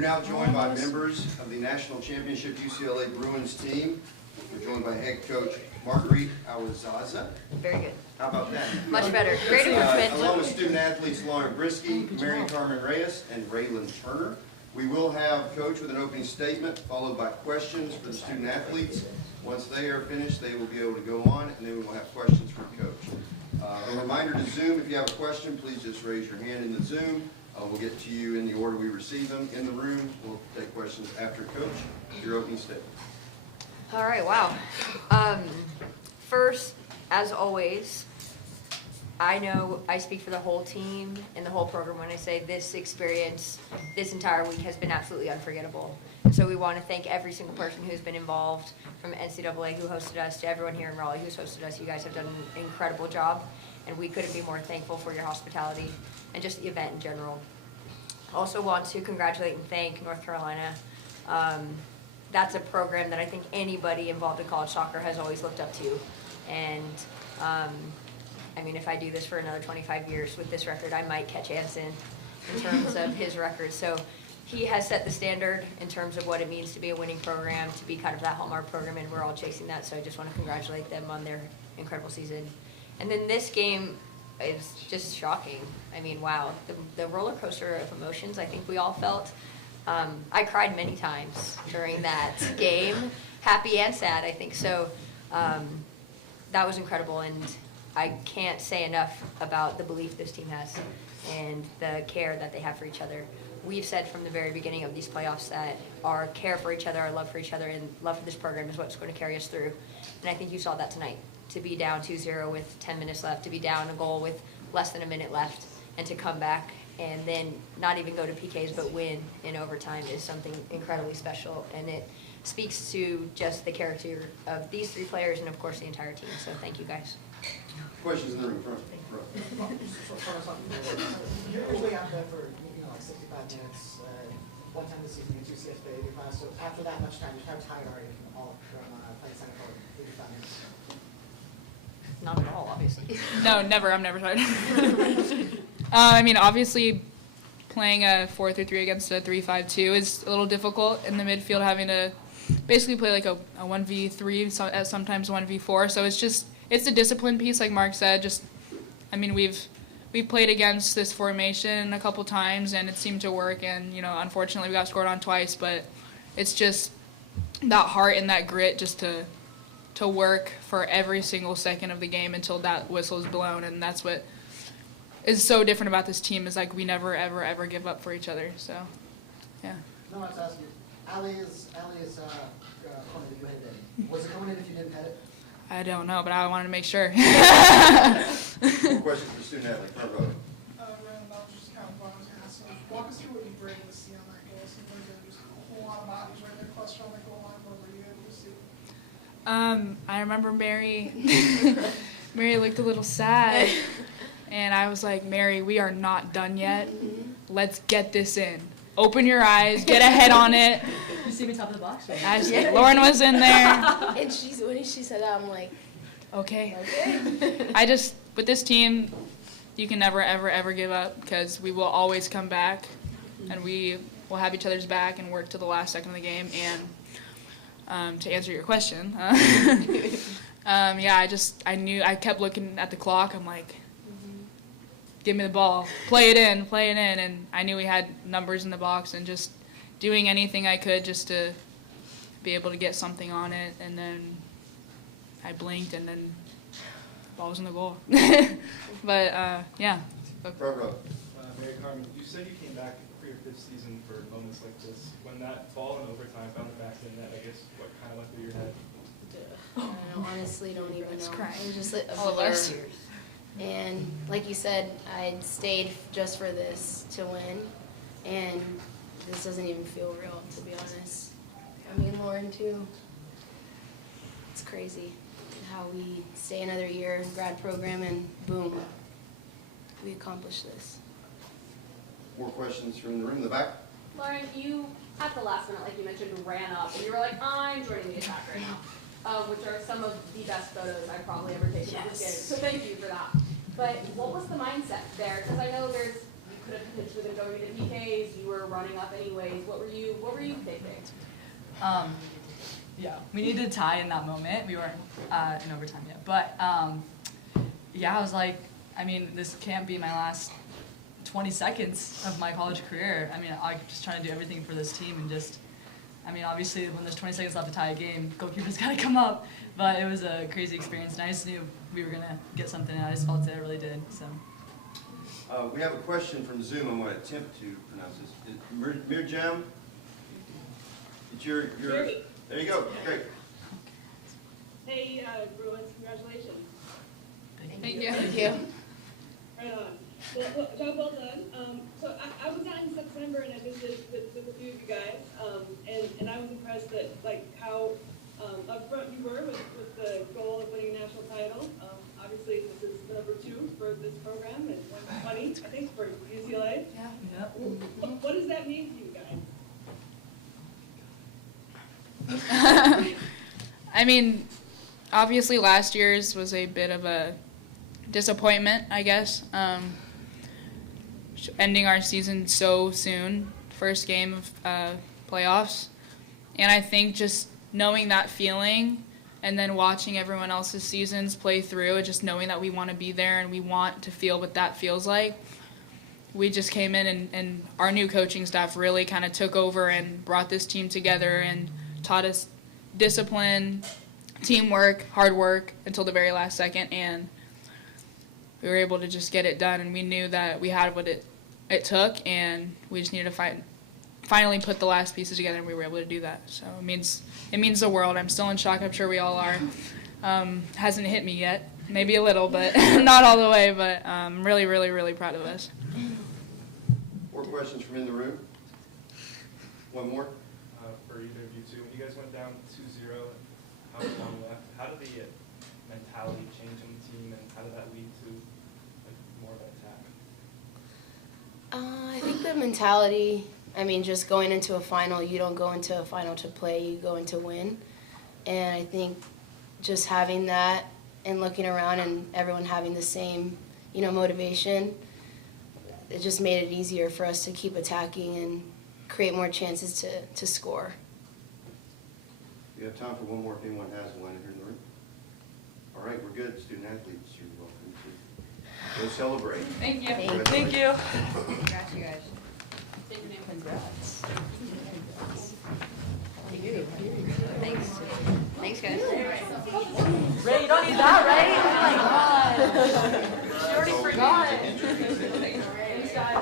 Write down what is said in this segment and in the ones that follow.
We're now joined by members of the National Championship UCLA Bruins team. We're joined by head coach Marguerite Awazaza. Very good. How about that? Much better. Great improvement. Along with student athletes Lauren Brisky, Mary Carmen Reyes, and Raylan Turner. We will have Coach with an opening statement, followed by questions for the student athletes. Once they are finished, they will be able to go on, and then we will have questions from Coach. A reminder to Zoom, if you have a question, please just raise your hand in the Zoom. We'll get to you in the order we receive them in the room. We'll take questions after Coach. Your opening statement. All right, wow. First, as always, I know I speak for the whole team and the whole program when I say this experience, this entire week has been absolutely unforgettable. And so we want to thank every single person who's been involved, from NCAA who hosted us to everyone here in Raleigh who's hosted us. You guys have done an incredible job, and we couldn't be more thankful for your hospitality and just the event in general. Also want to congratulate and thank North Carolina. That's a program that I think anybody involved in college soccer has always looked up to. And I mean, if I do this for another 25 years with this record, I might catch Anson in terms of his record. So he has set the standard in terms of what it means to be a winning program, to be kind of that hallmark program, and we're all chasing that. So I just want to congratulate them on their incredible season. And then this game is just shocking. I mean, wow, the roller coaster of emotions I think we all felt. I cried many times during that game, happy and sad, I think. So that was incredible, and I can't say enough about the belief this team has and the care that they have for each other. We've said from the very beginning of these playoffs that our care for each other, our love for each other, and love for this program is what's going to carry us through. And I think you saw that tonight. To be down 2-0 with 10 minutes left, to be down a goal with less than a minute left, and to come back and then not even go to PKs but win in overtime is something incredibly special. And it speaks to just the character of these three players and, of course, the entire team. So thank you, guys. Questions in the room front. You're only out there for like 65 minutes. One time this season against UCLA, so after that much time, how tired are you from playing center for 55 minutes? Not at all, obviously. No, never. I'm never tired. I mean, obviously, playing a 4-3-3 against a 3-5-2 is a little difficult in the midfield, having to basically play like a 1v3, sometimes 1v4. So it's a discipline piece, like Mark said. I mean, we've played against this formation a couple times, and it seemed to work. And unfortunately, we got scored on twice. But it's just that heart and that grit, just to work for every single second of the game until that whistle is blown. And that's what is so different about this team, is like we never ever give up for each other. So yeah. No, I was asking you, Allie's corner that you headed in, was it going in if you didn't head it? I don't know, but I wanted to make sure. More questions for student athlete, front row. That was just kind of what I was going to ask. Walk us through what you were able to see on that goal. It seemed like there was just a whole lot of bodies right there clustered on the goal line. What were you able to see? I remember Mary looked a little sad, and I was like, Mary, we are not done yet. Let's get this in. Open your eyes, get a head on it. You see me top of the box, right? Lauren was in there. And when she said that, I'm like, Okay. With this team, you can never, ever give up, because we will always come back, and we will have each other's back and work to the last second of the game. And to answer your question, I kept looking at the clock. I'm like, give me the ball, play it in, and I knew we had numbers in the box, and just doing anything I could just to be able to get something on it. And then I blinked, and then the ball was in the goal. But yeah. Front row. Mary Carmen, you said you came back for your fifth season for moments like this. When that ball in overtime found the back of the net, I guess what kind of went through your head? I honestly don't even know. crying. It was just a All of blur. us. And like you said, I stayed just for this to win, and this doesn't even feel real, to be honest. I mean, Lauren too. It's crazy how we stay another year, grad program, and boom, we accomplished this. More questions from the room in the back. Lauren, you, at the last minute, like you mentioned, ran up, and you were like, I'm joining the attack right now, which are some of the best photos I've probably ever taken of this game. So thank you for that. But what was the mindset there? Because I know you could have potentially been going into PKs, you were running up anyways. What were you thinking? Yeah, we needed to tie in that moment. We weren't in overtime yet. But, yeah, I was like, I mean, this can't be my last 20 seconds of my college career. I mean, I'm just trying to do everything for this team and just, I mean, obviously when there's 20 seconds left to tie a game, goalkeeper's got to come up. But it was a crazy experience, and I just knew we were going to get something, and I just felt it really did. So. We have a question from Zoom. I'm going to attempt to pronounce this. Mirjam? It's your, there you go. Great. Hey, Bruins, congratulations. Thank you. Thank you. Right on. Well, job well done. So I was out in September and I visited with a few of you guys, and I was impressed that like how upfront you were with the goal of winning a national title. Obviously, this is the number 2 for this program and 120, I think, for UCLA. Yeah. What does that mean to you guys? I mean, obviously last year's was a bit of a disappointment, I guess. Ending our season so soon, first game of playoffs. And I think just knowing that feeling and then watching everyone else's seasons play through, just knowing that we want to be there and we want to feel what that feels like, we just came in and our new coaching staff really kind of took over and brought this team together and taught us discipline, teamwork, hard work until the very last second, and we were able to just get it done, and we knew that we had what it took, and we just needed to finally put the last pieces together, and we were able to do that. So it means the world. I'm still in shock. I'm sure we all are. Hasn't hit me yet. Maybe a little, but not all the way. But I'm really, really, really proud of us. More questions from in the room? One more? For either of you two, when you guys went down 2-0, how was one left? How did the mentality change in the team, and how did that lead to like, more of an attack? I think the mentality, I mean, just going into a final, you don't go into a final to play, you go in to win. And I think just having that and looking around and everyone having the same, motivation, it just made it easier for us to keep attacking and create more chances to score. We have time for one more if anyone has one here in the room. All right, we're good. Student athletes, you're welcome to go celebrate. Thank you. Thank you. Congrats, you guys. Take your name. Congrats. Thanks. Thanks, guys. Ray, you don't need that, right? Oh my God. She already forgot.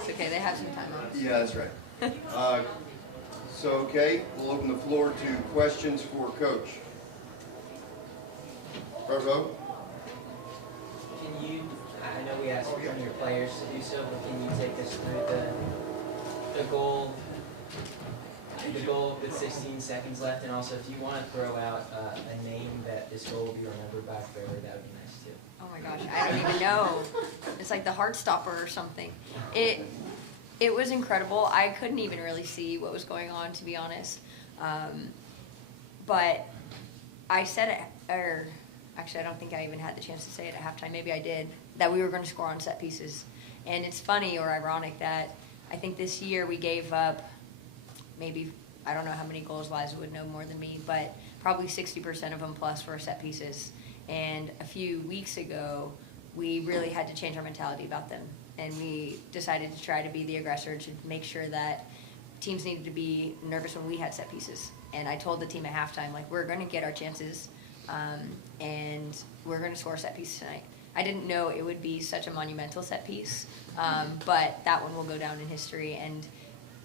It's okay, they have some time off. Yeah, that's right. Okay, we'll open the floor to questions for Coach. Front row? Can you, I know we asked one of your players to do so, but can you take us through the goal with 16 seconds left, and also if you want to throw out a name that this goal will be remembered by forever, that would be nice too. Oh my gosh, I don't even know. It's like the Heartstopper or something. It was incredible. I couldn't even really see what was going on, to be honest. But I said it, or actually I don't think I even had the chance to say it at halftime. Maybe I did, that we were going to score on set pieces. And it's funny or ironic that I think this year we gave up maybe, I don't know how many goals, Liza would know more than me, but probably 60% of them plus were set pieces. And a few weeks ago, we really had to change our mentality about them. And we decided to try to be the aggressor to make sure that teams needed to be nervous when we had set pieces. And I told the team at halftime, like, we're going to get our chances, and we're going to score set pieces tonight. I didn't know it would be such a monumental set piece, but that one will go down in history. And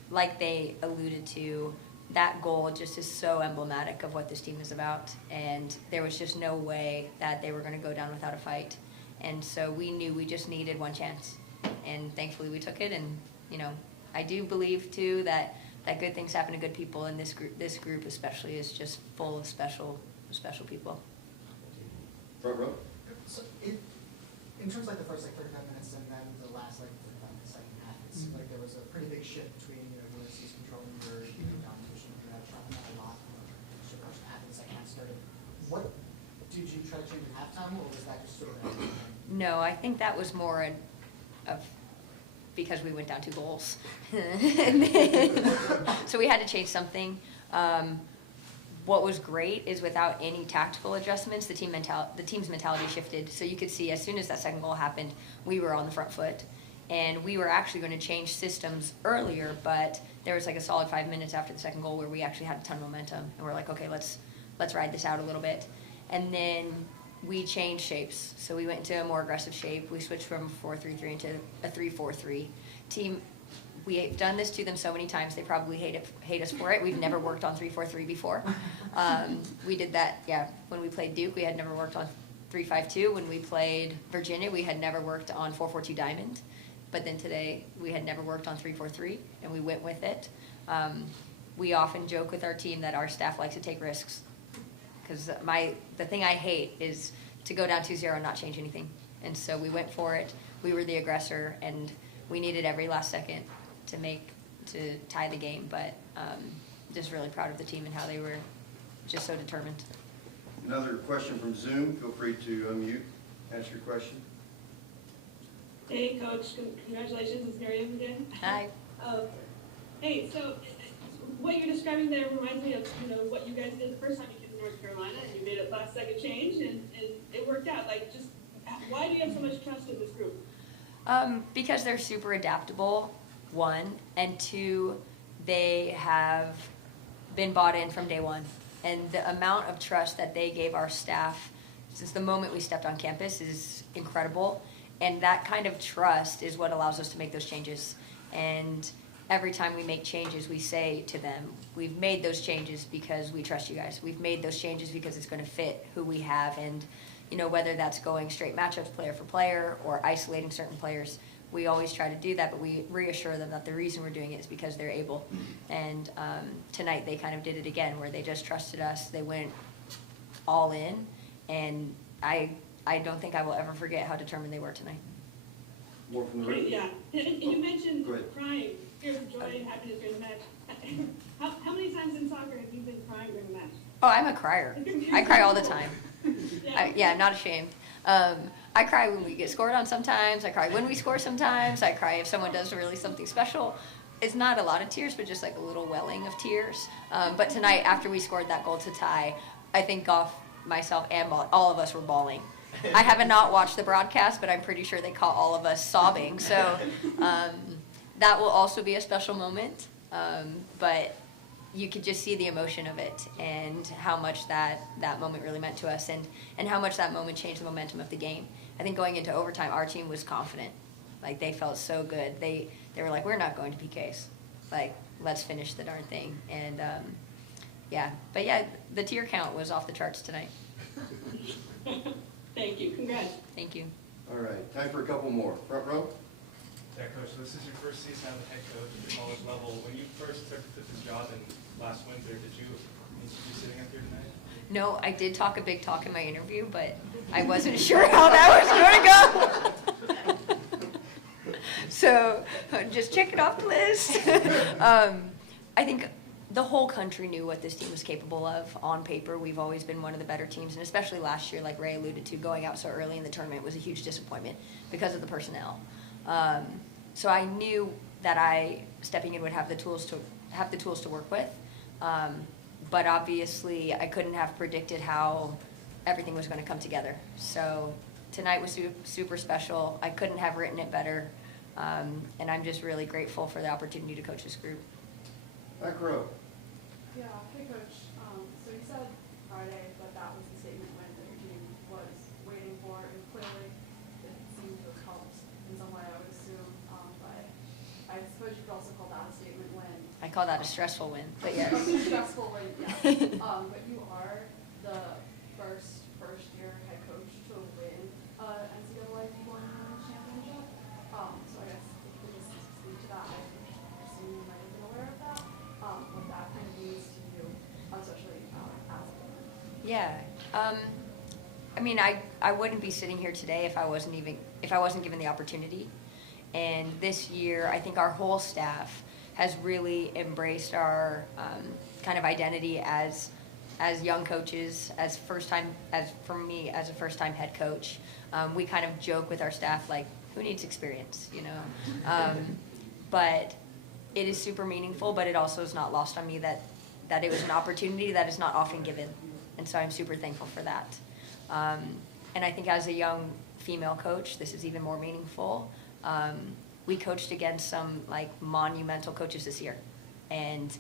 like they alluded to, that goal just is so emblematic of what this team is about. And there was just no way that they were going to go down without a fight. And so we knew we just needed one chance. And thankfully we took it. And, I do believe, too, that good things happen to good people. And this group especially is just full of special people. Front row? So in terms of like the first 35 minutes and then the last 35 minutes, second half, it seemed like there was a pretty big shift between UNC's controlling your domination and dropping that a lot. The first half and the second half started. What did you try to change at halftime, or was that just sort of? No, I think that was more a because we went down 2 goals. And then, so we had to change something. What was great is without any tactical adjustments, the team's mentality shifted. So you could see as soon as that second goal happened, we were on the front foot. And we were actually going to change systems earlier, but there was like a solid 5 minutes after the second goal where we actually had a ton of momentum. And we're like, okay, let's ride this out a little bit. And then we changed shapes. So we went into a more aggressive shape. We switched from 4-3-3 into a 3-4-3. Team, we've done this to them so many times, they probably hate us for it. We've never worked on 3-4-3 before. We did that, when we played Duke, we had never worked on 3-5-2. When we played Virginia, we had never worked on 4-4-2 diamond. But then today, we had never worked on 3-4-3, and we went with it. We often joke with our team that our staff likes to take risks. Because the thing I hate is to go down 2-0 and not change anything. And so we went for it. We were the aggressor, and we needed every last second to tie the game. But just really proud of the team and how they were just so determined. Another question from Zoom. Feel free to unmute, ask your question. Hey, Coach, congratulations, it's Miriam again. Hi. Hey, so what you're describing there reminds me of, what you guys did the first time you came to North Carolina, and you made a last-second change, and it worked out. Like, just why do you have so much trust in this group? Because they're super adaptable, 1, and 2, they have been bought in from day 1. And the amount of trust that they gave our staff since the moment we stepped on campus is incredible. And that kind of trust is what allows us to make those changes. And every time we make changes, we say to them, we've made those changes because we trust you guys. We've made those changes because it's going to fit who we have. And, whether that's going straight matchups player for player or isolating certain players, we always try to do that, but we reassure them that the reason we're doing it is because they're able. And tonight they kind of did it again, where they just trusted us. They went all in, and I don't think I will ever forget how determined they were tonight. More from the room? Yeah, and you mentioned Go ahead. crying, tears of joy and happiness during the match. How many times in soccer have you been crying during a match? Oh, I'm a crier. I cry all the time. Yeah. I'm not ashamed. I cry when we get scored on sometimes. I cry when we score sometimes. I cry if someone does really something special. It's not a lot of tears, but just like a little welling of tears. But tonight, after we scored that goal to tie, I think myself and all of us were bawling. I haven't not watched the broadcast, but I'm pretty sure they caught all of us sobbing. So that will also be a special moment. But you could just see the emotion of it and how much that moment really meant to us and how much that moment changed the momentum of the game. I think going into overtime, our team was confident. Like, they felt so good. They were like, we're not going to PKs. Like, let's finish the darn thing. And, But, the tear count was off the charts tonight. Thank you, congrats. Thank you. All right, time for a couple more. Front row? Yeah, Coach, so this is your first season as a head coach at the college level. When you first took this job last winter, did you need to be sitting up here tonight? No, I did talk a big talk in my interview, but I wasn't sure how that was going to go. So just check it off the list. I think the whole country knew what this team was capable of. On paper, we've always been one of the better teams, and especially last year, like Ray alluded to, going out so early in the tournament was a huge disappointment because of the personnel. So I knew that I, stepping in, would have the tools to work with. But obviously, I couldn't have predicted how everything was going to come together. So tonight was super special. I couldn't have written it better. And I'm just really grateful for the opportunity to coach this group. Back row. Yeah, hey Coach. So you said Friday that was the statement win that your team was waiting for, and clearly it seemed to have helped in some way, I would assume. But I suppose you could also call that a statement win. I call that a stressful win, but yes. A stressful win, yes. But you are the first-year head coach to win NCAA D1 championship. So I guess if you could just speak to that, I assume you might have been aware of that. What that kind of means to you, especially as a woman. Yeah. I mean, I wouldn't be sitting here today if I wasn't given the opportunity. And this year, I think our whole staff has really embraced our kind of identity as young coaches, for me as a first-time head coach. We kind of joke with our staff, like, who needs experience, you know? But it is super meaningful, but it also is not lost on me that it was an opportunity that is not often given. And so I'm super thankful for that. And I think as a young female coach, this is even more meaningful. We coached against some like monumental coaches this year. And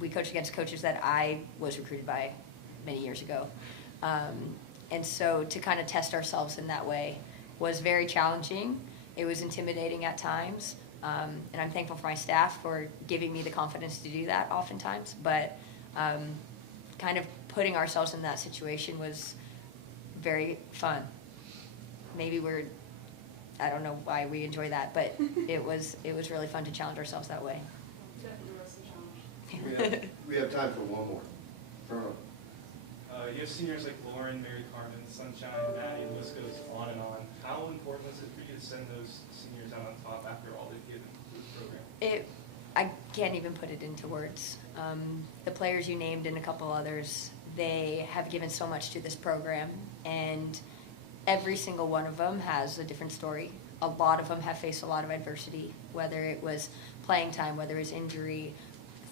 we coached against coaches that I was recruited by many years ago. And so to kind of test ourselves in that way was very challenging. It was intimidating at times. And I'm thankful for my staff for giving me the confidence to do that oftentimes. But kind of putting ourselves in that situation was very fun. Maybe I don't know why we enjoy that, but it was really fun to challenge ourselves that way. Definitely was a challenge. We have time for one more. Colonel. You have seniors like Lauren, Mary Carmen, Sunshine, Maddie, the list goes on and on. How important is it for you to send those seniors out on top after all they've given to the program? I can't even put it into words. The players you named and a couple others, they have given so much to this program, and every single one of them has a different story. A lot of them have faced a lot of adversity, whether it was playing time, whether it was injury,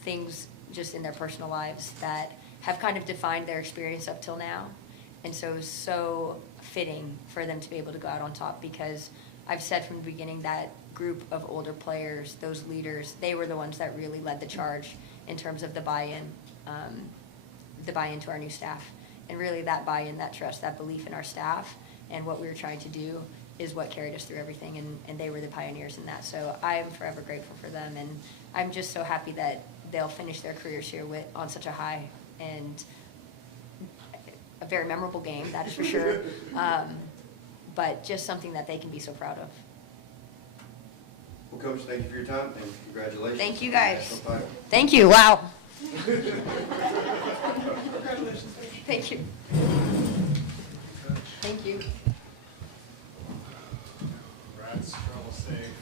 things just in their personal lives that have kind of defined their experience up till now. And so it was so fitting for them to be able to go out on top, because I've said from the beginning that group of older players, those leaders, they were the ones that really led the charge in terms of the buy-in to our new staff. And really that buy-in, that trust, that belief in our staff and what we were trying to do is what carried us through everything, and they were the pioneers in that. So I am forever grateful for them, and I'm just so happy that they'll finish their careers here on such a high, and a very memorable game, that is for sure, but just something that they can be so proud of. Well, Coach, thank you for your time, and congratulations. Thank you, on the guys. national title. Thank you, wow. Congratulations, Coach. Thank you. Thank you. Rats, travel safe.